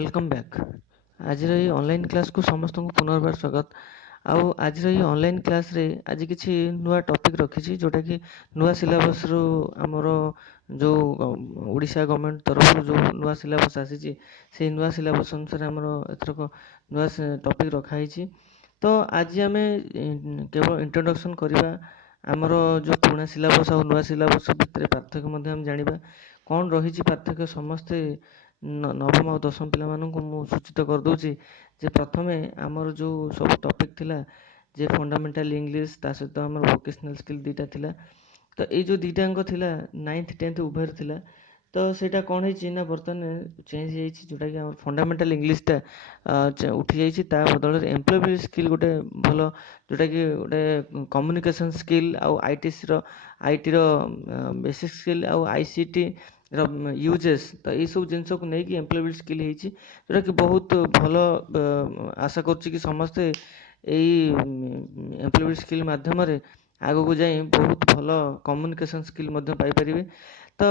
Welcome back. आज online class को समस्त को पुनर्बार स्वागत। आज ऑनलाइन क्लास रे आज किसी नुआ टॉपिक रखी जोटा कि नुआ सिलेबस रु आमर जो ओडिशा गवर्नमेंट तरफ जो नुआ सिलेबस आसी से नुआ सिलेबस अनुसार आमर एथरक नुआ टॉपिक रखाई। तो आज आम केवल इंट्रोडक्शन करवा आमर जो पुराना सिलेबस और नुआ सिलेबस भितर पार्थक्य जाना कौन रही पार्थक्य समस्ते नवम और दशम पिला मु सूचित करदे जे प्रथमे आमर जो सब टॉपिक थिला जे फंडामेंटल इंग्लिश ता सहित आमर वोकेशनल स्किल दीटा थिला। तो ये जो दीटाक थिला 9th 10th उभय थिला। तो सेटा कौन है बर्तमान चेंज हो जोटा कि फंडामेंटल इंग्लिशटा उठी जा बदल एम्प्लॉयबल स्किल गोटे भल जोटा कि गोटे कम्युनिकेशन स्किल आउ आईटी रो बेसिक स्किल आउ आईसीटी यूजेस तो ये सब जिन को लेकिन एम्प्लॉयबल स्किल जोटा कि बहुत भल आशा कर समस्ते यही एम्प्लॉयबल स्किल मध्यम आग को जाए बहुत भल कम्युनिकेशन स्किल पाइपर। तो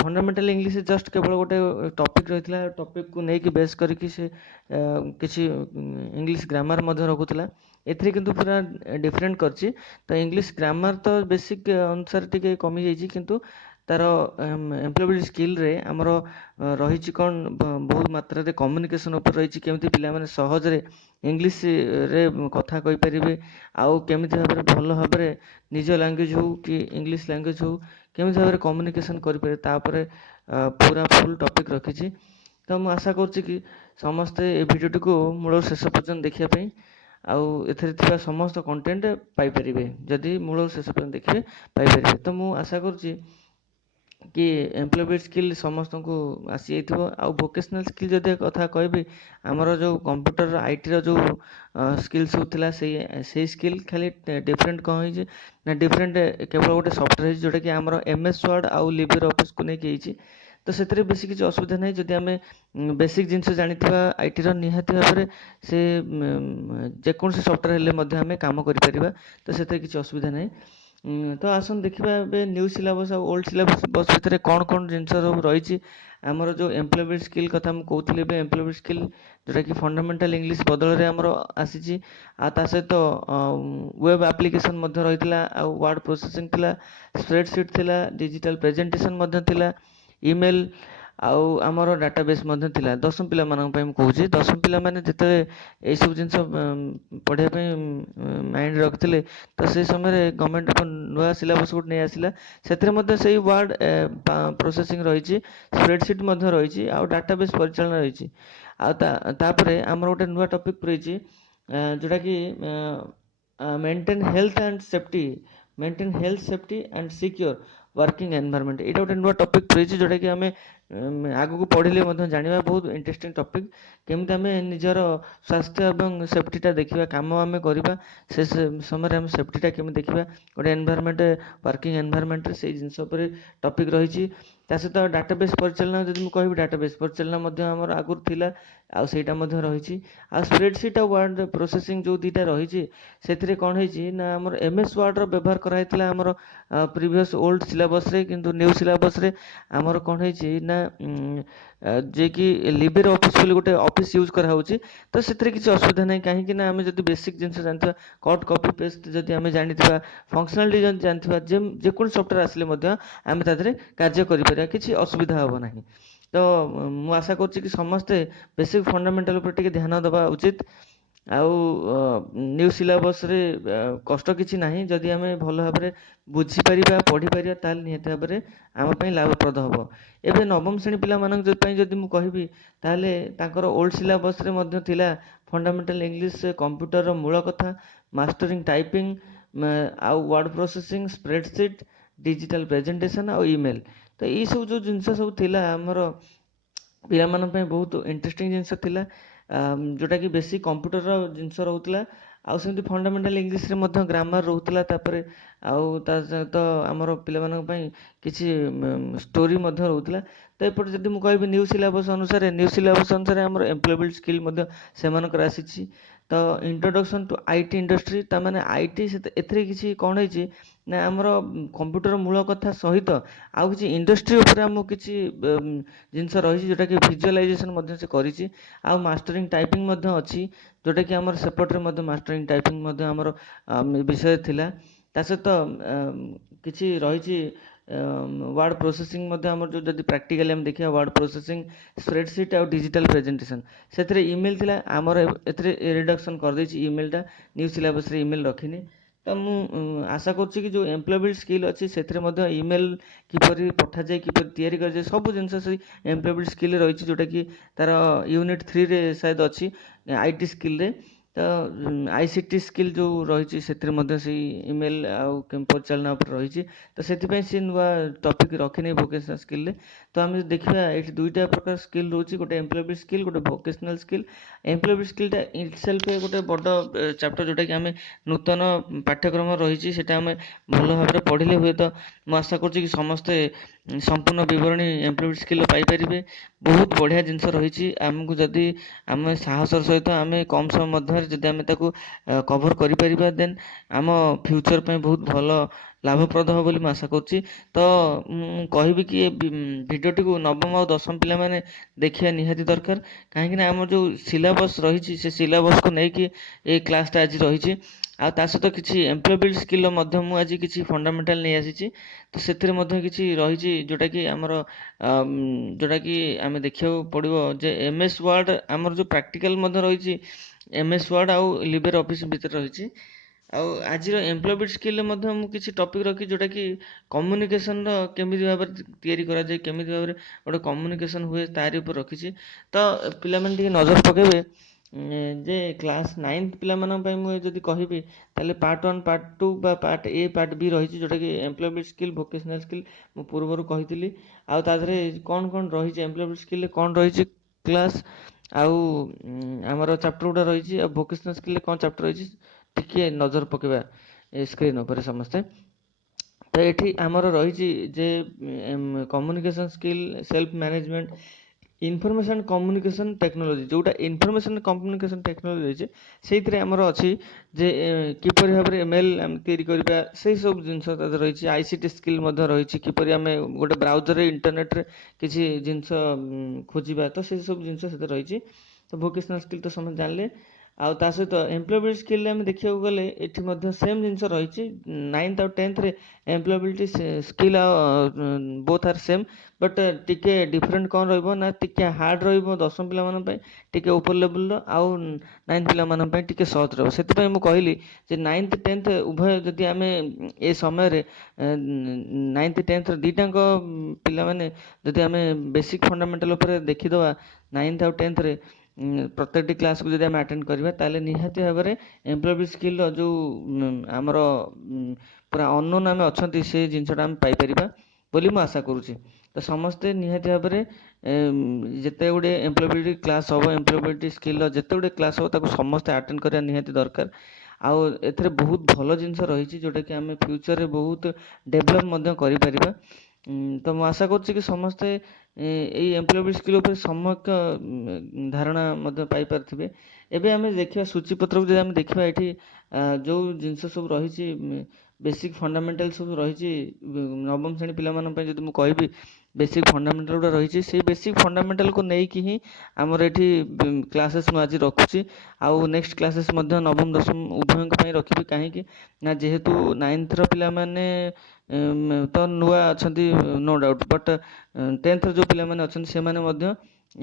फंडामेंटल इंग्लिश जस्ट केवल गोटे टॉपिक रही है टॉपिक को लेकिन बेस करके से किसी इंग्लिश ग्रामर रखुला एथि किंतु पूरा डिफरेंट करछि। तो इंग्लिश ग्रामर तो बेसिक अनुसार टिके कमी जाइछि किंतु तार एम्प्लॉयबल स्किल रे आमर रही कौन बहुत मात्रा रे कम्युनिकेशन उपर रही केमती पिला माने सहज रे इंग्लिश रे कथा कहि परिबे आउ केमिति भाबरे भल भाबरे निज लैंग्वेज हो कि इंग्लिश लैंग्वेज हो केमिति भाबरे कम्युनिकेशन करि पारे तापरे पूरा फुल टॉपिक रखी। तो मु आशा करुच्ची कि समस्ते ए भिडियोटी को मूल शेष पर्यंत देखिया पई आउ एथरे थिबा समस्त कंटेंट पाई परिबे जदि मूल शेष पर्यंत देखिबे पाई परिबे। तो मु आशा करुच्ची कि एम्प्लॉयबल स्किल समस्त को आसी जाइथिबो आउ वोकेशनल स्किल जदि कथा कहबी आमर जो कंप्यूटर आईटी रो जो स्किल सब थिला से स्किल खाली डिफरेंट कौन होइजे ना डिफरेंट केवल गोटे सॉफ्टवेयर जोटा कि आमर एमएस वर्ड आउ लिबर ऑफिस को लेके होइछि। तो से बेसी किसी असुविधा नहीं जदि आम बेसिक जिनस जानी आईटी रो निहाती भाव में से जेकोसी सॉफ्टवेयर हेल्ले आम कम कर तो से किसी असुविधा नहीं। तो आसन देखा न्यू सिलेबस और ओल्ड सिलेबस भितर कौन कौन जिन सब रही आमर जो एम्प्लॉयबल स्किल कथा कहते एम्प्लॉयबल स्किल जोटा कि फंडामेंटल इंग्लिश बदल में आमर आसी सहित वेब एप्लिकेशन रही वर्ड प्रोसेसिंग थिला स्प्रेडशीट थिला डिजिटल प्रेजेंटेशन थिला ईमेल आउ आमर डाटाबेस थिला। दशम पिला कहूँ दशम पिला माने जिते यही सब जिन पढ़ाई माइंड रखते तो से समय गवर्नमेंट नुआ सिलेबस गोटे नहीं आसला से वर्ड प्रोसेसिंग रही स्प्रेडशीट रही आउ डाटाबेस परिचालन रही आपर आमर गोटे नुआ टॉपिक रही जोटा कि maintain health safety and secure working environment ये गोटे नुआ टॉपिक रही जोटा कि आम आग को पढ़ले जाना बहुत इंटरेस्टिंग टॉपिक केमती आम निजर स्वास्थ्य और सेफ्टीटा देखा कम आम करवा से समय आम सेफ्टीटा केमी देखा गोटे एनवायरनमेंट वर्किंग एनवायरनमेंट से जिन टॉपिक रही सहित डाटाबेस परिचालन जब मुझे कह डाटाबेस परिचालन आमर आगुरी थिला आईटा रही आ स्प्रेडशीट और वर्ड प्रोसेसिंग जो दीटा रही से कौन है ना आमर एमएस वर्ड व्यवहार कराई आमर प्रीवियस ओल्ड सिलेबस रे किंतु न्यू सिलेबस रे आमर कौन है ना जे कि लिबर ऑफिस बोली गोटे ऑफिस यूज कराऊँ तो से किसी असुविधा नहीं कहीं आम जब बेसिक जिन जानते कट कॉपी पेस्ट जब आम जानी फंक्शनालिटी जब जानते जेको सॉफ्टवेयर आसिले आम तादे कार्य कर किसी असुविधा हम ना। तो मु आशा करुच्ची कि समस्ते बेसिक फंडामेंटल उपर ध्यान देवा उचित आउ न्यू सिलेबस रे कष्ट किसी ना जदि आम भल भाव में बुझीपर पढ़ी पार ताल निहत भाव में आमपाई लाभप्रद हम। एवं नवम श्रेणी पिला जदि मु कहबी ताले तांकर ओल्ड सिलेबस रे थिला फंडामेंटल इंग्लिश कंप्यूटर मूल कथा मास्टरिंग टाइपिंग आउ word processing spreadsheet digital presentation आउ ईमेल। तो ये सब जो जिन सब थिला आमर पिला बहुत इंटरेस्टिंग जिनस थिला जोटा कि बेसी कंप्यूटर जिनस रोला आउ सेमती फंडामेंटल इंग्लिश रे ग्रामर रोला आउ ता सहित आमर पिला किसी स्टोरी रोला। तो एपटे जब मुझे कह न्यू सिलेबस अनुसार आमर एम्प्लॉयबल स्किल से आसी। तो इंट्रोडक्शन टू आईटी इंडस्ट्री तामाने आईटी एथरे किसी कौन है ନା ଆମର କମ୍ପ୍ୟୁଟର ମୂଳ କଥା ସହିତ ଆଉ କିଛି ଇଣ୍ଡଷ୍ଟ୍ରି ଉପରେ ଆମକୁ କିଛି ଜିନିଷ ରହିଛି ଯେଉଁଟାକି ଭିଜୁଆଲାଇଜେସନ୍ ମଧ୍ୟ ସେ କରିଛି। ଆଉ ମାଷ୍ଟରିଂ ଟାଇପିଂ ମଧ୍ୟ ଅଛି, ଯେଉଁଟାକି ଆମର ସେପଟରେ ମଧ୍ୟ ମାଷ୍ଟରିଂ ଟାଇପିଂ ମଧ୍ୟ ଆମର ବିଷୟ ଥିଲା। ତା ସହିତ କିଛି ରହିଛି ୱାର୍ଡ଼ ପ୍ରୋସେସିଂ ମଧ୍ୟ ଆମର ଯେଉଁ ଯଦି ପ୍ରାକ୍ଟିକାଲି ଆମେ ଦେଖିବା ୱାର୍ଡ଼ ପ୍ରୋସେସିଂ, ସ୍ପ୍ରେଡସିଟ୍ ଆଉ ଡିଜିଟାଲ ପ୍ରେଜେଣ୍ଟେସନ୍। ସେଥିରେ ଇମେଲ୍ ଥିଲା, ଆମର ଏଥିରେ ରିଡକ୍ସନ୍ କରିଦେଇଛି ଇମେଲ୍ଟା, ନ୍ୟୁ ସିଲାବସ୍ରେ ଇମେଲ୍ ରଖିନି। ତ ମୁଁ ଆଶା କରୁଛି କି ଯେଉଁ ଏମ୍ପ୍ଲୟେବିଲିଟି ସ୍କିଲ୍ ଅଛି ସେଥିରେ ମଧ୍ୟ ଇମେଲ୍ କିପରି ପଠାଯାଏ, କିପରି ତିଆରି କରାଯାଏ, ସବୁ ଜିନିଷ ସେଇ ଏମ୍ପ୍ଲୟେବିଲିଟି ସ୍କିଲ୍ରେ ରହିଛି, ଯେଉଁଟାକି ତାର ୟୁନିଟ୍ 3ରେ ସାୟଦ ଅଛି IT ସ୍କିଲ୍ରେ। ତ ICT ସ୍କିଲ୍ ଯେଉଁ ରହିଛି ସେଥିରେ ମଧ୍ୟ ସେଇ ଇମେଲ୍ ଆଉ ପରିଚାଳନା ଉପରେ ରହିଛି। ତ ସେଥିପାଇଁ ସେ ନୂଆ ଟପିକ୍ ରଖିନି ଭୋକେସନାଲ୍ ସ୍କିଲ୍ରେ। ତ ଆମେ ଦେଖିବା ଏଇଠି ଦୁଇଟା ପ୍ରକାର ସ୍କିଲ୍ ରହୁଛି, ଗୋଟେ ଏମ୍ପ୍ଲୟେବିଲିଟି ସ୍କିଲ୍, ଗୋଟେ ଭୋକେସନାଲ୍ ସ୍କିଲ୍। ଏମ୍ପ୍ଲୟେବିଲିଟି ସ୍କିଲ୍ଟା ଇଟସେଲ୍ଫ ଗୋଟେ ବଡ଼ ଚାପ୍ଟର, ଯେଉଁଟାକି ଆମେ ନୂତନ ପାଠ୍ୟକ୍ରମ ରହିଛି ସେଇଟା ଆମେ ଭଲ ଭାବରେ ପଢ଼ିଲେ ହୁଏତ ମୁଁ ଆଶା କରୁଛି କି ସମସ୍ତେ ସମ୍ପୂର୍ଣ୍ଣ ବିବରଣୀ ଏମ୍ପ୍ଲୟେବିଲିଟି ସ୍କିଲ୍ର ପାଇପାରିବେ। ବହୁତ ବଢ଼ିଆ ଜିନିଷ ରହିଛି, ଆମକୁ ଯଦି ଆମେ ସାହସର ସହିତ ଆମେ କମ୍ ସମୟ ମଧ୍ୟରେ ଯଦି ଆମେ ତାକୁ କଭର୍ କରିପାରିବା, ଦେନ୍ ଆମ ଫ୍ୟୁଚର୍ ପାଇଁ ବହୁତ ଭଲ ଲାଭପ୍ରଦ ହେବ ବୋଲି ମୁଁ ଆଶା କରୁଛି। ତ ମୁଁ କହିବି କି ଏ ଭିଡ଼ିଓଟିକୁ ନବମ ଆଉ ଦଶମ ପିଲାମାନେ ଦେଖିବା ନିହାତି ଦରକାର, କାହିଁକିନା ଆମର ଯେଉଁ ସିଲାବସ୍ ରହିଛି ସେ ସିଲାବସ୍କୁ ନେଇକି ଏଇ କ୍ଲାସ୍ଟା ଆଜି ରହିଛି। ଆଉ ତା ସହିତ କିଛି ଏମ୍ପ୍ଲୟେବିଲିଟି ସ୍କିଲ୍ର ମଧ୍ୟ ମୁଁ ଆଜି କିଛି ଫଣ୍ଡାମେଣ୍ଟାଲ୍ ନେଇ ଆସିଛି। ତ ସେଥିରେ ମଧ୍ୟ କିଛି ରହିଛି ଯେଉଁଟାକି ଆମର ଯେଉଁଟାକି ଆମେ ଦେଖିବାକୁ ପଡ଼ିବ ଯେ MS ୱାର୍ଡ଼ ଆମର ଯେଉଁ ପ୍ରାକ୍ଟିକାଲ୍ ମଧ୍ୟ ରହିଛି, MS ୱାର୍ଡ଼ ଆଉ ଲିବର ଅଫିସ୍ ଭିତରେ ରହିଛି। ଆଉ ଆଜିର ଏମ୍ପ୍ଲୟେବିଲିଟି ସ୍କିଲ୍ରେ ମଧ୍ୟ ମୁଁ କିଛି ଟପିକ୍ ରଖି ଯେଉଁଟାକି କମ୍ୟୁନିକେସନ୍ର କେମିତି ଭାବରେ ତିଆରି କରାଯାଏ, କେମିତି ଭାବରେ ଗୋଟେ କମ୍ୟୁନିକେସନ୍ ହୁଏ ତାରି ଉପରେ ରଖିଛି। ତ ପିଲାମାନେ ଟିକେ ନଜର ପକାଇବେ ଯେ କ୍ଲାସ୍ 9th ପିଲାମାନଙ୍କ ପାଇଁ ମୁଁ ଯଦି କହିବି ତାହେଲେ ପାର୍ଟ 1, ପାର୍ଟ 2 ବା ପାର୍ଟ A, ପାର୍ଟ B ରହିଛି, ଯେଉଁଟାକି ଏମ୍ପ୍ଲୟେବିଲିଟି ସ୍କିଲ୍, ଭୋକେସନାଲ୍ ସ୍କିଲ୍ ମୁଁ ପୂର୍ବରୁ କହିଥିଲି। ଆଉ ତା ଦେହରେ କ'ଣ କ'ଣ ରହିଛି ଏମ୍ପ୍ଲୟେବିଲିଟି ସ୍କିଲ୍ରେ କ'ଣ ରହିଛି କ୍ଲାସ୍, ଆଉ ଆମର ଚାପ୍ଟର ଗୁଡ଼ା ରହିଛି, ଆଉ ଭୋକେସନାଲ୍ ସ୍କିଲ୍ରେ କ'ଣ ଚାପ୍ଟର ରହିଛି ଟିକେ ନଜର ପକାଇବା ଏ ସ୍କ୍ରିନ୍ ଉପରେ ସମସ୍ତେ। ତ ଏଠି ଆମର ରହିଛି ଯେ communication skill, self management, information communication technology, ଯେଉଁଟା ଇନଫର୍ମେସନ୍ କମ୍ୟୁନିକେସନ୍ ଟେକ୍ନୋଲୋଜି ରହିଛି ସେଇଥିରେ ଆମର ଅଛି ଯେ କିପରି ଭାବରେ ମେଲ୍ ଆମେ ତିଆରି କରିବା, ସେଇ ସବୁ ଜିନିଷ ତା ଦେହରେ ରହିଛି। ICT ସ୍କିଲ୍ ମଧ୍ୟ ରହିଛି, କିପରି ଆମେ ଗୋଟେ ବ୍ରାଉଜରରେ ଇଣ୍ଟରନେଟ୍ରେ କିଛି ଜିନିଷ ଖୋଜିବା, ତ ସେଇ ସବୁ ଜିନିଷ ସେଥିରେ ରହିଛି। ତ ଭୋକେସନାଲ୍ ସ୍କିଲ୍ ତ ସମସ୍ତେ ଜାଣିଲେ। ଆଉ ତା ସହିତ ଏମ୍ପ୍ଲୟେବିଲିଟି ସ୍କିଲ୍ରେ ଆମେ ଦେଖିବାକୁ ଗଲେ ଏଠି ମଧ୍ୟ ସେମ୍ ଜିନିଷ ରହିଛି। 9th ଆଉ 10thରେ ଏମ୍ପ୍ଲୟେବିଲିଟି ସ୍କିଲ୍ ଆଉ ବୋଥ୍ ଆର୍ ସେମ୍, ବଟ୍ ଟିକେ ଡିଫରେଣ୍ଟ କ'ଣ ରହିବ ନା ଟିକେ ହାର୍ଡ଼ ରହିବ ଦଶମ ପିଲାମାନଙ୍କ ପାଇଁ, ଟିକେ ଉପର ଲେବୁଲ୍ର, ଆଉ 9th ପିଲାମାନଙ୍କ ପାଇଁ ଟିକେ ସହଜ ରହିବ। ସେଥିପାଇଁ ମୁଁ କହିଲି ଯେ 9th 10th ଉଭୟ ଯଦି ଆମେ ଏ ସମୟରେ 9th 10th ଦୁଇଟାଙ୍କ ପିଲାମାନେ ଯଦି ଆମେ ବେସିକ୍ ଫଣ୍ଡାମେଣ୍ଟାଲ୍ ଉପରେ ଦେଖିଦେବା 9th ଆଉ 10thରେ ପ୍ରତ୍ୟେକଟି କ୍ଲାସ୍କୁ ଯଦି ଆମେ ଆଟେଣ୍ଡ କରିବା ତାହେଲେ ନିହାତି ଭାବରେ ଏମ୍ପ୍ଲୟେବିଲିଟି ସ୍କିଲ୍ର ଯେଉଁ ଆମର ପୁରା ଅନନୋନ୍ ଆମେ ଅଛନ୍ତି ସେ ଜିନିଷଟା ଆମେ ପାଇପାରିବା ବୋଲି ମୁଁ ଆଶା କରୁଛି। ତ ସମସ୍ତେ ନିହାତି ଭାବରେ ଯେତେ ଗୁଡ଼ିଏ ଏମ୍ପ୍ଲୟେବିଲିଟି କ୍ଲାସ୍ ହେବ, ଏମ୍ପ୍ଲୟେବିଲିଟି ସ୍କିଲ୍ର ଯେତେ ଗୁଡ଼ିଏ କ୍ଲାସ୍ ହେବ ତାକୁ ସମସ୍ତେ ଆଟେଣ୍ଡ କରିବା ନିହାତି ଦରକାର। ଆଉ ଏଥିରେ ବହୁତ ଭଲ ଜିନିଷ ରହିଛି ଯେଉଁଟାକି ଆମେ ଫ୍ୟୁଚର୍ରେ ବହୁତ ଡେଭଲପ୍ ମଧ୍ୟ କରିପାରିବା। ତ ମୁଁ ଆଶା କରୁଛି କି ସମସ୍ତେ ଏଇ ଏମ୍ପ୍ଲୟେବିଲିଟି ସ୍କିଲ୍ ଉପରେ ସମ୍ୟକ ଧାରଣା ମଧ୍ୟ ପାଇପାରିଥିବେ। ଏବେ ଆମେ ଦେଖିବା ସୂଚୀପତ୍ରକୁ ଯଦି ଆମେ ଦେଖିବା ଏଠି ଯେଉଁ ଜିନିଷ ସବୁ ରହିଛି ବେସିକ୍ ଫଣ୍ଡାମେଣ୍ଟାଲ୍ ସବୁ ରହିଛି ନବମ ଶ୍ରେଣୀ ପିଲାମାନଙ୍କ ପାଇଁ ଯଦି ମୁଁ କହିବି ବେସିକ୍ ଫଣ୍ଡାମେଣ୍ଟାଲ୍ ଗୁଡ଼ା ରହିଛି, ସେଇ ବେସିକ୍ ଫଣ୍ଡାମେଣ୍ଟାଲ୍କୁ ନେଇକି ହିଁ ଆମର ଏଠି କ୍ଲାସେସ୍ ମୁଁ ଆଜି ରଖୁଛି। ଆଉ ନେକ୍ସଟ କ୍ଲାସେସ୍ ମଧ୍ୟ ନବମ ଦଶମ ଉଭୟଙ୍କ ପାଇଁ ରଖିବି, କାହିଁକି ନା ଯେହେତୁ 9thର ପିଲାମାନେ ତ ନୂଆ ଅଛନ୍ତି ନୋ ଡାଉଟ୍, ବଟ୍ 10thର ଯେଉଁ ପିଲାମାନେ ଅଛନ୍ତି ସେମାନେ ମଧ୍ୟ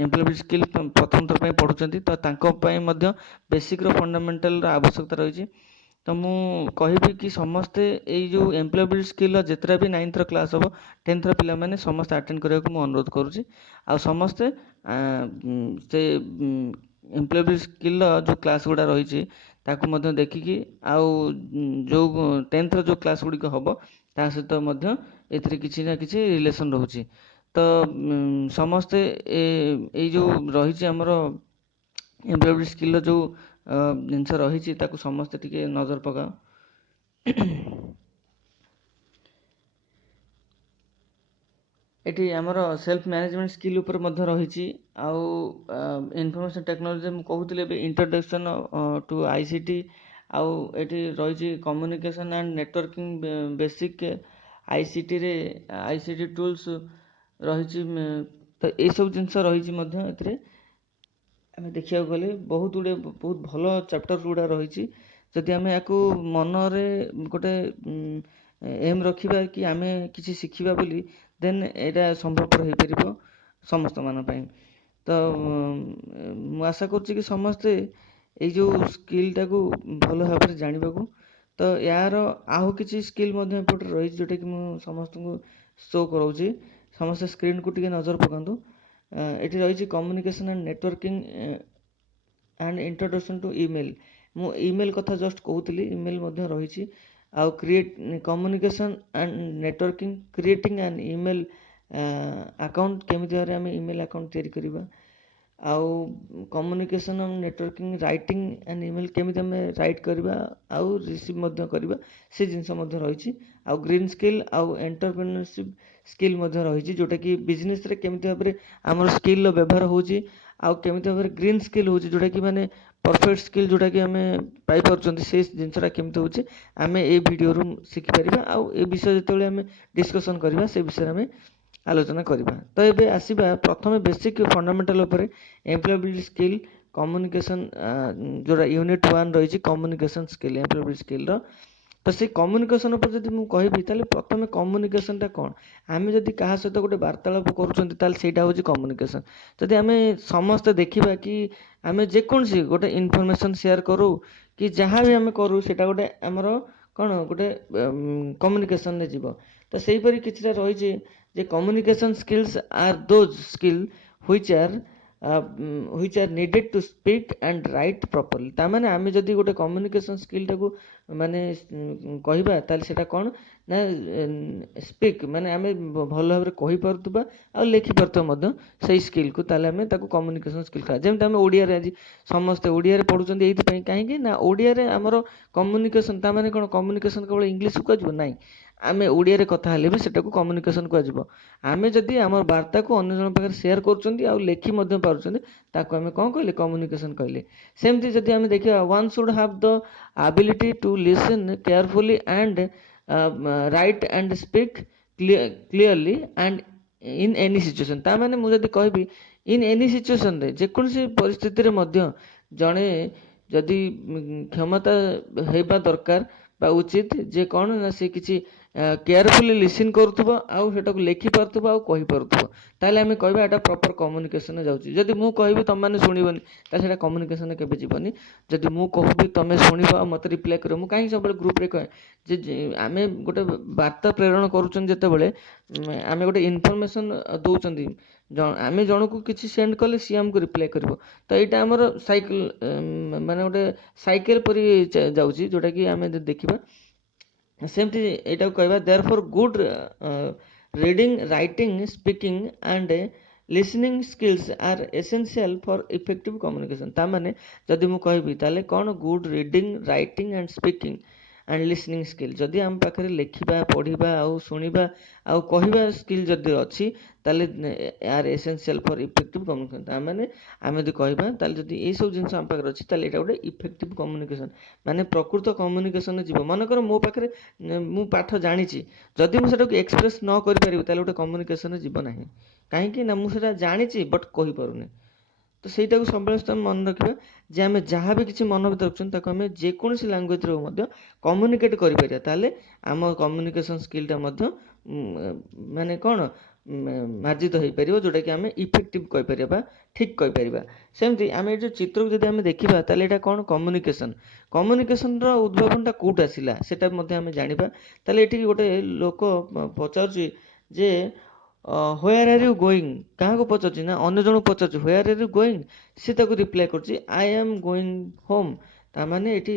ଏମ୍ପ୍ଲୟେବିଲିଟି ସ୍କିଲ୍ ପ୍ରଥମ ଥର ପାଇଁ ପଢ଼ୁଛନ୍ତି, ତ ତାଙ୍କ ପାଇଁ ମଧ୍ୟ ବେସିକ୍ର ଫଣ୍ଡାମେଣ୍ଟାଲ୍ର ଆବଶ୍ୟକତା ରହିଛି। ତ ମୁଁ କହିବି କି ସମସ୍ତେ ଏଇ ଯେଉଁ ଏମ୍ପ୍ଲୟେବିଲିଟି ସ୍କିଲ୍ର ଯେତେଟା ବି 9thର କ୍ଲାସ୍ ହେବ 10thର ପିଲାମାନେ ସମସ୍ତେ ଆଟେଣ୍ଡ କରିବାକୁ ମୁଁ ଅନୁରୋଧ କରୁଛି। ଆଉ ସମସ୍ତେ ସେ ଏମ୍ପ୍ଲୟେବିଲିଟି ସ୍କିଲ୍ର ଯେଉଁ କ୍ଲାସ୍ ଗୁଡ଼ା ରହିଛି ତାକୁ ମଧ୍ୟ ଦେଖିକି, ଆଉ ଯେଉଁ 10thର ଯେଉଁ କ୍ଲାସ୍ ଗୁଡ଼ିକ ହେବ ତା ସହିତ ମଧ୍ୟ ଏଥିରେ କିଛି ନା କିଛି ରିଲେସନ୍ ରହୁଛି। ତ ସମସ୍ତେ ଏଇ ଯେଉଁ ରହିଛି ଆମର ଏମ୍ପ୍ଲୟେବିଲିଟି ସ୍କିଲ୍ର ଯେଉଁ ଜିନିଷ ରହିଛି ତାକୁ ସମସ୍ତେ ଟିକେ ନଜର ପକାଅ। ଏଠି ଆମର ସେଲ୍ଫ ମ୍ୟାନେଜମେଣ୍ଟ ସ୍କିଲ୍ ଉପରେ ମଧ୍ୟ ରହିଛି। ଆଉ ଇନଫର୍ମେସନ୍ ଟେକ୍ନୋଲୋଜି ମୁଁ କହୁଥିଲି ଏବେ ଇଣ୍ଟ୍ରୋଡକ୍ସନ୍ ଟୁ ICT ଆଉ ଏଠି ରହିଛି communication and networking basic ICT tools ରହିଛି। ତ ଏଇସବୁ ଜିନିଷ ରହିଛି ମଧ୍ୟ ଏଥିରେ। ଆମେ ଦେଖିବାକୁ ଗଲେ ବହୁତ ଭଲ ଚାପ୍ଟର ଗୁଡ଼ା ରହିଛି। ଯଦି ଆମେ ୟାକୁ ମନରେ ଗୋଟେ ଏମ୍ ରଖିବା କି ଆମେ କିଛି ଶିଖିବା ବୋଲି, ଦେନ୍ ଏଇଟା ସମ୍ଭବପର ହେଇପାରିବ ସମସ୍ତମାନଙ୍କ ପାଇଁ। ତ ମୁଁ ଆଶା କରୁଛି କି ସମସ୍ତେ ଏଇ ଯେଉଁ ସ୍କିଲ୍ଟାକୁ ଭଲ ଭାବରେ ଜାଣିବାକୁ। ତ ୟାର ଆଉ କିଛି ସ୍କିଲ୍ ମଧ୍ୟ ଏପଟେ ରହିଛି ଯେଉଁଟାକି ମୁଁ ସମସ୍ତଙ୍କୁ ଶୋ କରାଉଛି। ସମସ୍ତେ ସ୍କ୍ରିନ୍କୁ ଟିକେ ନଜର ପକାନ୍ତୁ। ଏଠି ରହିଛି communication and networking and introduction to email. ମୁଁ ଇମେଲ୍ କଥା ଜଷ୍ଟ କହୁଥିଲି, ଇମେଲ୍ ମଧ୍ୟ ରହିଛି। ଆଉ communication and networking, creating and email account, କେମିତି ଭାବରେ ଆମେ ଇମେଲ୍ ଆକାଉଣ୍ଟ ତିଆରି କରିବା। ଆଉ communication and networking, writing and email, କେମିତି ଆମେ ରାଇଟ୍ କରିବା ଆଉ ରିସିଭ୍ ମଧ୍ୟ କରିବା, ସେ ଜିନିଷ ମଧ୍ୟ ରହିଛି। ଆଉ ଗ୍ରୀନ୍ ସ୍କିଲ୍ ଆଉ ଏଣ୍ଟରପ୍ରେନ୍ୟୁରସିପ୍ ସ୍କିଲ୍ ମଧ୍ୟ ରହିଛି, ଯେଉଁଟାକି ବିଜନେସ୍ରେ କେମିତି ଭାବରେ ଆମର ସ୍କିଲ୍ର ବ୍ୟବହାର ହେଉଛି, ଆଉ କେମିତି ଭାବରେ ଗ୍ରୀନ୍ ସ୍କିଲ୍ ହେଉଛି ଯେଉଁଟାକି ମାନେ ପରଫେକ୍ଟ ସ୍କିଲ୍ ଯେଉଁଟାକି ଆମେ ପାଇପାରୁଛନ୍ତି, ସେ ଜିନିଷଟା କେମିତି ହେଉଛି ଆମେ ଏଇ ଭିଡ଼ିଓରୁ ଶିଖିପାରିବା। ଆଉ ଏ ବିଷୟ ଯେତେବେଳେ ଆମେ ଡିସ୍କସନ୍ କରିବା, ସେ ବିଷୟରେ ଆମେ ଆଲୋଚନା କରିବା। ତ ଏବେ ଆସିବା ପ୍ରଥମେ ବେସିକ୍ ଫଣ୍ଡାମେଣ୍ଟାଲ୍ ଉପରେ, ଏମ୍ପ୍ଲୟବିଲିଟି ସ୍କିଲ୍, କମ୍ୟୁନିକେସନ୍, ଯେଉଁଟା ୟୁନିଟ୍ 1 ରହିଛି କମ୍ୟୁନିକେସନ୍ ସ୍କିଲ୍, ଏମ୍ପ୍ଲୟବିଲିଟି ସ୍କିଲ୍ର। ତ ସେଇ କମ୍ୟୁନିକେସନ୍ ଉପରେ ଯଦି ମୁଁ କହିବି, ତାହେଲେ ପ୍ରଥମେ କମ୍ୟୁନିକେସନ୍ଟା କ'ଣ? ଆମେ ଯଦି କାହା ସହିତ ଗୋଟେ ବାର୍ତ୍ତାଳାପ କରୁଛନ୍ତି, ତାହେଲେ ସେଇଟା ହେଉଛି କମ୍ୟୁନିକେସନ୍। ଯଦି ଆମେ ସମସ୍ତେ ଦେଖିବା କି ଆମେ ଯେକୌଣସି ଗୋଟେ ଇନଫର୍ମେସନ୍ ସେୟାର କରୁ କି ଯାହା ବି ଆମେ କରୁ, ସେଇଟା ଗୋଟେ ଆମର କ'ଣ ଗୋଟେ କମ୍ୟୁନିକେସନ୍ରେ ଯିବ। ତ ସେଇପରି କିଛିଟା ରହିଛି ଯେ communication skills are those skill which are needed to speak and write properly. ତାମାନେ ଆମେ ଯଦି ଗୋଟେ କମ୍ୟୁନିକେସନ୍ ସ୍କିଲ୍ଟାକୁ ମାନେ କହିବା, ତାହେଲେ ସେଇଟା କ'ଣ ନା ସ୍ପିକ୍, ମାନେ ଆମେ ଭଲ ଭାବରେ କହିପାରୁଥିବା ଆଉ ଲେଖିପାରୁଥିବା ମଧ୍ୟ ସେଇ ସ୍କିଲ୍କୁ, ତାହେଲେ ଆମେ ତାକୁ କମ୍ୟୁନିକେସନ୍ ସ୍କିଲ୍ କହିବା। ଯେମିତି ଆମେ ଓଡ଼ିଆରେ ଆଜି ସମସ୍ତେ ଓଡ଼ିଆରେ ପଢ଼ୁଛନ୍ତି ଏଇଥିପାଇଁ, କାହିଁକି ନା ଓଡ଼ିଆରେ ଆମର କମ୍ୟୁନିକେସନ୍, ତାମାନେ କ'ଣ କମ୍ୟୁନିକେସନ୍ କେବଳ ଇଂଲିଶ କୁହାଯିବ? ନାହିଁ, ଆମେ ଓଡ଼ିଆରେ କଥା ହେଲେ ବି ସେଟାକୁ କମ୍ୟୁନିକେସନ୍ କୁହାଯିବ। ଆମେ ଯଦି ଆମର ବାର୍ତ୍ତାକୁ ଅନ୍ୟ ଜଣଙ୍କ ପାଖରେ ସେୟାର କରୁଛନ୍ତି ଆଉ ଲେଖି ମଧ୍ୟ ପାରୁଛନ୍ତି, ତାକୁ ଆମେ କ'ଣ କହିଲେ? କମ୍ୟୁନିକେସନ୍ କହିଲେ। ସେମିତି ଯଦି ଆମେ ଦେଖିବା, one should have the ability to listen carefully and write and speak clearly and in any situation. ତାମାନେ ମୁଁ ଯଦି କହିବି ଇନ୍ ଏନି ସିଚୁଏସନ୍ରେ, ଯେକୌଣସି ପରିସ୍ଥିତିରେ ମଧ୍ୟ ଜଣେ ଯଦି କ୍ଷମତା ହେବା ଦରକାର ବା ଉଚିତ, ଯେ କ'ଣ ନା ସେ କିଛି କେୟାରଫୁଲି ଲିସନ୍ କରୁଥିବ ଆଉ ସେଟାକୁ ଲେଖିପାରୁଥିବ ଆଉ କହିପାରୁଥିବ, ତାହେଲେ ଆମେ କହିବା ଏଇଟା ପ୍ରପର୍ କମ୍ୟୁନିକେସନ୍ରେ ଯାଉଛି। ଯଦି ମୁଁ କହିବି ତମେମାନେ ଶୁଣିବନି, ତାହେଲେ ସେଇଟା କମ୍ୟୁନିକେସନ୍ରେ କେବେ ଯିବନି। ଯଦି ମୁଁ କହିବି ତମେ ଶୁଣିବ ଆଉ ମୋତେ ରିପ୍ଲାଏ କରିବ, ମୁଁ କାହିଁକି ସବୁବେଳେ ଗ୍ରୁପ୍ରେ କହେ ଯେ ଆମେ ଗୋଟେ ବାର୍ତ୍ତା ପ୍ରେରଣ କରୁଛନ୍ତି, ଯେତେବେଳେ ଆମେ ଗୋଟେ ଇନଫର୍ମେସନ୍ ଦେଉଛନ୍ତି, ଆମେ ଜଣକୁ କିଛି ସେଣ୍ଡ କଲେ ସିଏ ଆମକୁ ରିପ୍ଲାଏ କରିବ। ତ ଏଇଟା ଆମର ସାଇକେଲ, ମାନେ ଗୋଟେ ସାଇକେଲ ପରି ଯାଉଛି, ଯେଉଁଟାକି ଆମେ ଯଦି ଦେଖିବା ସେମିତି ଏଇଟାକୁ କହିବା therefore good reading, writing, speaking and listening skills are essential for effective communication. ତାମାନେ ଯଦି ମୁଁ କହିବି, ତାହେଲେ କ'ଣ good reading, writing and speaking and listening skill, ଯଦି ଆମ ପାଖରେ ଲେଖିବା, ପଢ଼ିବା ଆଉ ଶୁଣିବା ଆଉ କହିବା ସ୍କିଲ୍ ଯଦି ଅଛି, ତାହେଲେ ଆର୍ ଏସେନ୍ସିଆଲ୍ ଫର୍ ଇଫେକ୍ଟିଭ୍ କମ୍ୟୁନିକେସନ୍। ତାମାନେ ଆମେ ଯଦି କହିବା, ତାହେଲେ ଯଦି ଏଇସବୁ ଜିନିଷ ଆମ ପାଖରେ ଅଛି, ତାହେଲେ ଏଇଟା ଗୋଟେ ଇଫେକ୍ଟିଭ୍ କମ୍ୟୁନିକେସନ୍, ମାନେ ପ୍ରକୃତ କମ୍ୟୁନିକେସନ୍ରେ ଯିବ। ମନେକର ମୋ ପାଖରେ ମୁଁ ପାଠ ଜାଣିଛି, ଯଦି ମୁଁ ସେଟାକୁ ଏକ୍ସପ୍ରେସ୍ ନ କରିପାରିବି, ତାହେଲେ ଗୋଟେ କମ୍ୟୁନିକେସନ୍ରେ ଯିବ ନାହିଁ। କାହିଁକି ନା ମୁଁ ସେଟା ଜାଣିଛି ବଟ୍ କହିପାରୁନି। ତ ସେଇଟାକୁ ସବୁବେଳେ ଆମେ ମନେ ରଖିବା ଯେ ଆମେ ଯାହା ବି କିଛି ମନ ଭିତରେ ରଖୁଛନ୍ତି, ତାକୁ ଆମେ ଯେକୌଣସି ଲାଙ୍ଗୁଏଜ୍ରେ ମଧ୍ୟ କମ୍ୟୁନିକେଟ୍ କରିପାରିବା, ତାହେଲେ ଆମ କମ୍ୟୁନିକେସନ୍ ସ୍କିଲ୍ଟା ମଧ୍ୟ ମାନେ କ'ଣ ମାର୍ଜିତ ହୋଇପାରିବ, ଯେଉଁଟାକି ଆମେ ଇଫେକ୍ଟିଭ୍ କହିପାରିବା ବା ଠିକ୍ କହିପାରିବା। ସେମିତି ଆମେ ଏ ଯେଉଁ ଚିତ୍ରକୁ ଯଦି ଆମେ ଦେଖିବା, ତାହେଲେ ଏଇଟା କ'ଣ କମ୍ୟୁନିକେସନ୍। କମ୍ୟୁନିକେସନ୍ର ଉଦ୍ଭାବନଟା କେଉଁଠୁ ଆସିଲା ସେଇଟା ମଧ୍ୟ ଆମେ ଜାଣିବା। ତାହେଲେ ଏଠିକି ଗୋଟେ ଲୋକ ପଚାରୁଛି ଯେ ହ୍ୱେୟାର୍ ଆର୍ ୟୁ ଗୋଇଂ, କାହାକୁ ପଚାରୁଛି ନା ଅନ୍ୟ ଜଣଙ୍କୁ ପଚାରୁଛି ହ୍ୱେୟାର୍ ଆର୍ ୟୁ ଗୋଇଂ, ସେ ତାକୁ ରିପ୍ଲାଏ କରୁଛି ଆଇ ଆମ୍ ଗୋଇଂ ହୋମ୍। ତାମାନେ ଏଠି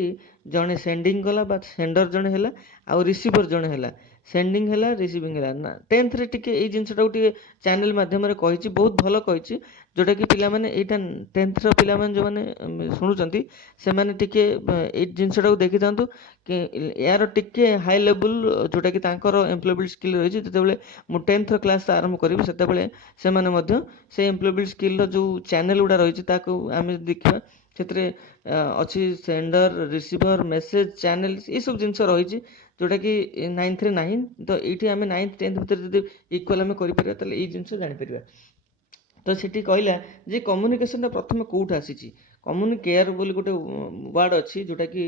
ଜଣେ ସେଣ୍ଡିଂ କଲା ବା ସେଣ୍ଡର ଜଣେ ହେଲା ଆଉ ରିସିଭର ଜଣେ ହେଲା, ସେଣ୍ଡିଂ ହେଲା ରିସିଭିଂ ହେଲା। ନା 10th ରେ ଟିକେ ଏଇ ଜିନିଷଟାକୁ ଟିକେ ଚ୍ୟାନେଲ୍ ମାଧ୍ୟମରେ କହିଛି, ବହୁତ ଭଲ କହିଛି जोटाकि पिलामाने एइटा 10th ର पिलामाने जोमाने शुणुचंती सेमाने टिके ए जिनसटाକୁ देखिथांतु कि यार टिके हाई लेवल जोटा कि तांकर एम्प्लॉयबिलिटी स्किल रहिछि जेतेबेले मु 10th क्लास आरंभ करिबि सेतेबेले सेमाने मध्य से एम्प्लॉयबिलिटी स्किल जो चैनल गुडा रहिछि ताकू आमे देखिबा क्षेत्रे अछि सेंडर रिसीवर मेसेज चैनल ये सब जिनस रहिछि जोटा कि 9th रे नाही तो एठी आमे 9th 10th भितर जदि इक्वल आमे करि परिबा तले ए जिनस जानि परिबा तो सेठी कहला जे कम्युनिकेशन प्रथम कोउठ आसीछि कम्युनिकेयर बोली गोटे वर्ड अछि जोटा कि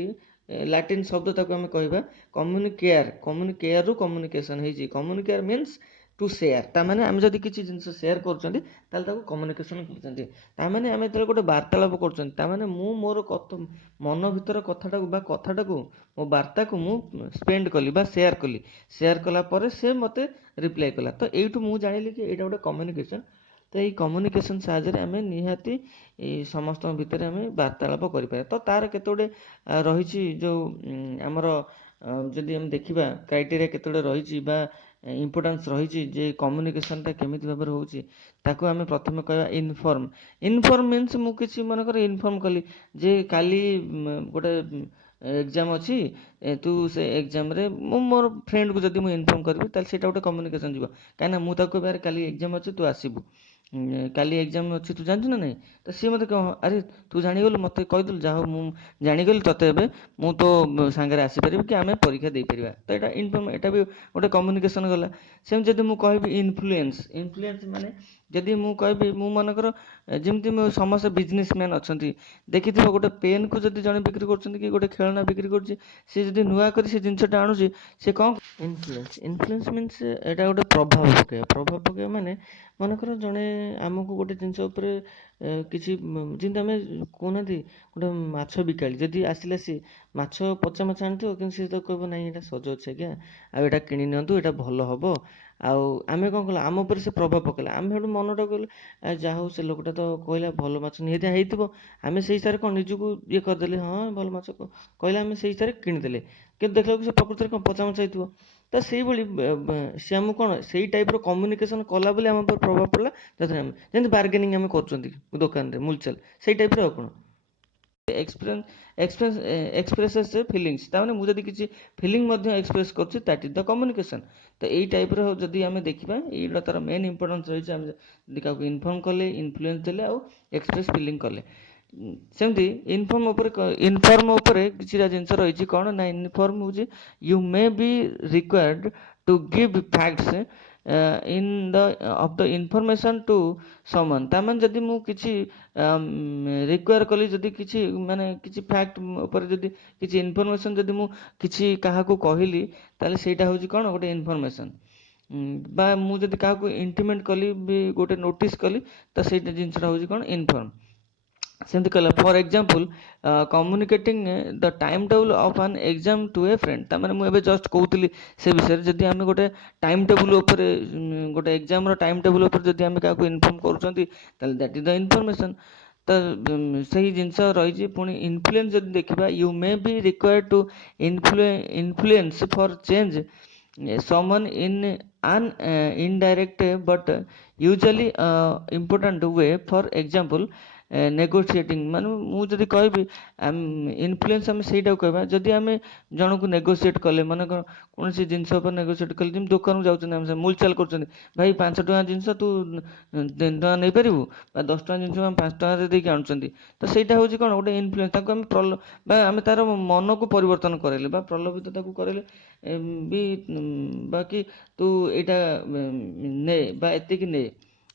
लाटिन शब्द ताको आमे कहबा कम्युनिकेयर रु कम्युनिकेशन हेछि कम्युनिकेयर मीन्स टू शेयर ता माने आमे जदि किछि जिंस शेयर करचंती ताले ताको कम्युनिकेशन करचंती ता माने आमे तले गोटे वार्तालाप करचंती ता माने मु मोर मन भीतर कथाटाको मो वार्ता को मु स्पेंड कली बा शेयर कला परे से मते रिप्लाई कला तो एइठु मु जानिली कि एटा गोटे कम्युनिकेशन तो ये कम्युनिकेशन साहाय्य आमे निहाती समस्त भितर आमे वार्तालाप करिपारे तो तार केतोडे रहिछि जो हमर जदि हम देखिबा क्राइटेरिया केतोडे रहिछि बा इम्पोर्टेंस रहिछि जे कम्युनिकेशन ता केमिति भाबरे होउछि ताको आमे प्रथमे कहबा इनफॉर्म मीन्स मु किछि मन कर इनफॉर्म कली जे काली गोटे एग्जाम अछि तू से एग्जाम रे मु मोर फ्रेंड को जदि मु इनफॉर्म करबी ताले सेटा गोटे कम्युनिकेशन जिवो काना मु ताको बारे काली एग्जाम अछि तू आसीबू काली एग्जाम अच्छी तू जानछु ना नहीं तो सी मत कह अरे तू जानीगलु मत कहीदेलु जा मु जानीगली तते एबे मु तो सांगे आसीपारि कि आमे परीक्षा दे परिबा तो एटा इनफॉर्म एटा भी गोटे कम्युनिकेशन गला सेम जदि मु कहबी इन्फ्लुएंस माने जदि मु कहबी मु मनकर जेमति मु समस्त बिजनेसमैन अछंती देखिथिबो गोटे पेन को जदि जने बिक्री करछंती कि गोटे खेलना बिक्री करछि से जदि नुआ करी से जिंसटा आणुछि से कौन इन्फ्लुएंस मीन्स एटा गोटे प्रभाव पके माने मनकर जने आमको गोटे जिनस उपरे किछि जिंदा आमे कोनाथि गोटे माछ बिकाली जदि आसिला सी माछ पचा माछ आनिथिबो किंतु से तो कहबो नाही एटा सज अछि आज्ञा आ एटा किनि नियंतु एटा भलो हबो आउ आमे कोन कला आम उपर से प्रभाव पकेला आमे हेडु मनटा कहले जा हो से लोकटा तो कहला भलो माछ निहेता हेइथिबो आमे सेहि सारे कोन निजुको ये करदेले हां भलो माछ कहला आमे सेहि सारे किनि देले किंतु देखला से प्रकृति कोन पचा माछ हेइथिबो तो सेही भली से आम कोन सेही टाइप रो कम्युनिकेशन कला बोली आम पर प्रभाव पड़ला तथरे आमे जेंति बार्गेनिंग आमे करचंती दुकान रे मूलचल सेही टाइप रो कोन एक्सप्रेसेस फिलिंग्स ता माने मु जदि किछि फिलिंग मध्य एक्सप्रेस करछि दैट इज द कम्युनिकेशन तो एई टाइप रो जदि आमे देखिबा एइडा तार मेन इंपोर्टेंस रहिछ आमे जदि काको इन्फॉर्म कले इन्फ्लुएंस देले आ एक्सप्रेस फिलिंग कले सेमती इनफॉर्म उपरे किछिटा जिंस रहिछि कोन ना इनफॉर्म होछि you may be required to give facts in the of the information to someone तामान जदि मु किछि रिक्वायर कली जदि किछि माने किछि फैक्ट ऊपर जदि किछि इनफॉरमेशन जदि मु किछि काहाकू कहिली ताले सेटा होछि कोन गोटे इनफॉरमेशन बा मु जदि काहाकू इंटिमेट कली भी गोटे नोटिस कली त सेटा जिंसटा होछि कोन इनफॉर्म सेमती कहला for example communicating the time table of an exam to a friend ता माने मु एबे जस्ट कहउतली से विषय जदि आमे गोटे टाइम टेबल ऊपर गोटे एग्जाम रो टाइम टेबल ऊपर जदि आमे काहाकू इन्फॉर्म करूचंती ताले दैट इज द इन्फॉर्मेशन तो सही जिनस रही पुणी इन्फ्लुएंस जदि देखिबा you may be required to influence for change someone in an indirect but usually important way for example negotiating माने मु जदि कहबी इन्फ्लुएंस आमे सेटा कहबा जदि आमे जनकु नेगोशिएट कले माने कोन से जिंस पर नेगोशिएट कले जिम दुकान को जाउछन हम मूलचाल करछन भाई 5 टका जिंस तू 3 टका नै परिबू बा 10 टका जिंस हम 5 टका रे देके आनुचंती तो सेटा होछि कोन गोटे इन्फ्लुएंस ताको आमे बा आमे तार मन को परिवर्तन करेले बा प्रलोभित ताको करेले भी बाकी तू एटा ने बा एते कि ने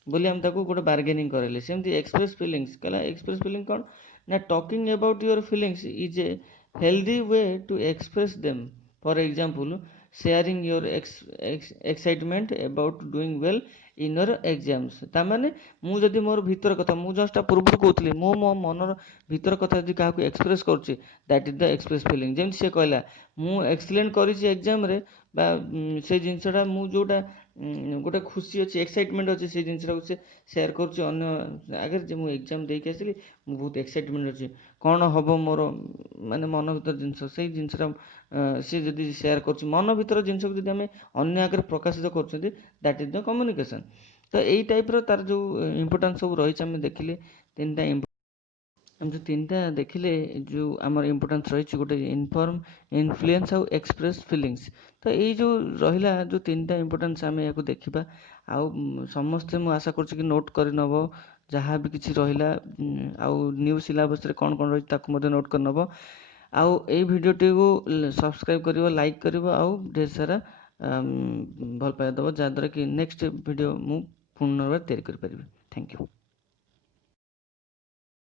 बोली हम ताको गोटे बार्गेनिंग करेले सेमती एक्सप्रेस फीलिंग्स कहला एक्सप्रेस फीलिंग कोन ना talking about your feelings is a healthy way to express them for example sharing your excitement about doing well in your exams ता माने मु जदि मोर भीतर कथा मु जस्ट पूर्व कहतली मो मो मनर भीतर कथा जदि काहाकू एक्सप्रेस करछि that is the express feeling जेमति से कहला मु एक्सीलेंट करिछि एग्जाम रे बा से जिंसटा मु जोटा गोटे खुशी अच्छी एक्साइटमेंट अच्छे से जिनस से सेयार कर आगे जे मुझे एग्जाम दे कि आसली मुझे बहुत एक्साइटमेंट अच्छी कौन हम मोर माने मन भर जिनस से जिनसा सी जदि सेयार कर मन भर जिनस को जब आम अन्य आगे प्रकाशित कर दैट इज द कम्युनिकेशन ତ ଏଇ ଟାଇପ୍ର ତାର ଯେଉଁ ଇମ୍ପୋର୍ଟାନ୍ସ ସବୁ ରହିଛି ଆମେ ଦେଖିଲେ ତିନିଟା ଆମେ ଯେଉଁ ତିନିଟା ଦେଖିଲେ ଯେଉଁ ଆମର ଇମ୍ପୋର୍ଟାନ୍ସ ରହିଛି ଗୋଟେ ଇନଫର୍ମ, ଇନଫ୍ଲୁଏନ୍ସ ଆଉ ଏକ୍ସପ୍ରେସ୍ ଫିଲିଙ୍ଗସ୍। ତ ଏଇ ଯେଉଁ ରହିଲା ଯେଉଁ ତିନିଟା ଇମ୍ପୋର୍ଟାନ୍ସ ଆମେ ୟାକୁ ଦେଖିବା। ଆଉ ସମସ୍ତେ ମୁଁ ଆଶା କରୁଛି କି ନୋଟ୍ କରିନେବ ଯାହା ବି କିଛି ରହିଲା, ଆଉ ନ୍ୟୁ ସିଲାବସ୍ରେ କ'ଣ କ'ଣ ରହିଛି ତାକୁ ମଧ୍ୟ ନୋଟ୍ କରିନେବ। ଆଉ ଏଇ ଭିଡ଼ିଓଟିକୁ ସବସ୍କ୍ରାଇବ୍ କରିବ, ଲାଇକ୍ କରିବ ଆଉ ଢେର ସାରା ଭଲ ପାଇବା ଦେବ, ଯାହାଦ୍ୱାରା କି ନେକ୍ସଟ ଭିଡ଼ିଓ ମୁଁ ପୁନର୍ବାର ତିଆରି କରିପାରିବି। Thank you.